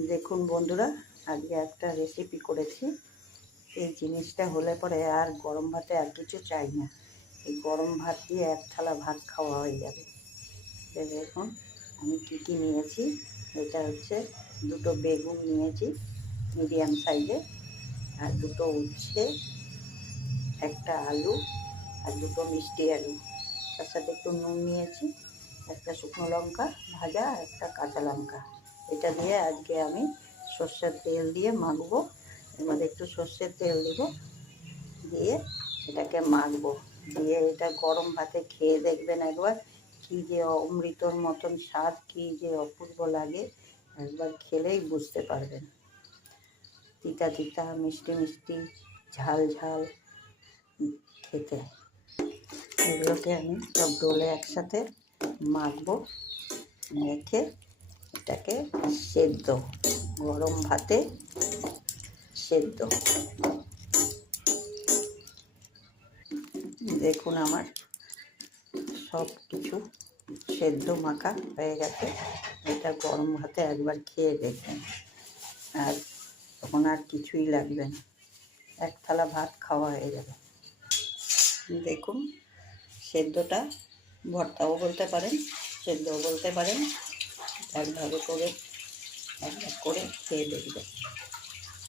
দেখুন বন্ধুরা, আজকে একটা রেসিপি করেছি। এই জিনিসটা হলে পরে আর গরম ভাতে আর কিছু চাই না। এই গরম ভাত দিয়ে এক থালা ভাত খাওয়া হয়ে যাবে। দেখুন আমি কী কী নিয়েছি। এটা হচ্ছে দুটো বেগুন নিয়েছি মিডিয়াম সাইজে, আর দুটো উচ্ছে, একটা আলু, আর দুটো মিষ্টি আলু। তার সাথে একটু নুন নিয়েছি, একটা শুকনো লঙ্কা ভাজা, একটা কাঁচা লঙ্কা। এটা দিয়ে আজকে আমি সর্ষের তেল দিয়ে মাখবো। এর মধ্যে একটু সর্ষের তেল দিব, দিয়ে এটাকে মাখবো। দিয়ে এটা গরম ভাতে খেয়ে দেখবেন একবার, কী যে অমৃতর মতন স্বাদ, কী যে অপূর্ব লাগে। একবার খেলেই বুঝতে পারবেন। তিতা তিতা, মিষ্টি মিষ্টি, ঝাল ঝাল খেতে। এগুলোকে আমি সব ডোলে একসাথে মাখবো। মেখে এটাকে সেদ্ধ, গরম ভাতে সেদ্ধ। দেখুন আমার সব কিছু সেদ্ধ মাখা হয়ে গেছে। এটা গরম ভাতে একবার খেয়ে দেখবেন, আর তখন আর কিছুই লাগবে না, এক থালা ভাত খাওয়া হয়ে যাবে। দেখুন সেদ্ধটা ভর্তাও বলতে পারেন, সেদ্ধও বলতে পারেন। একভাবে করে একবার করে খেয়ে দেখবেন।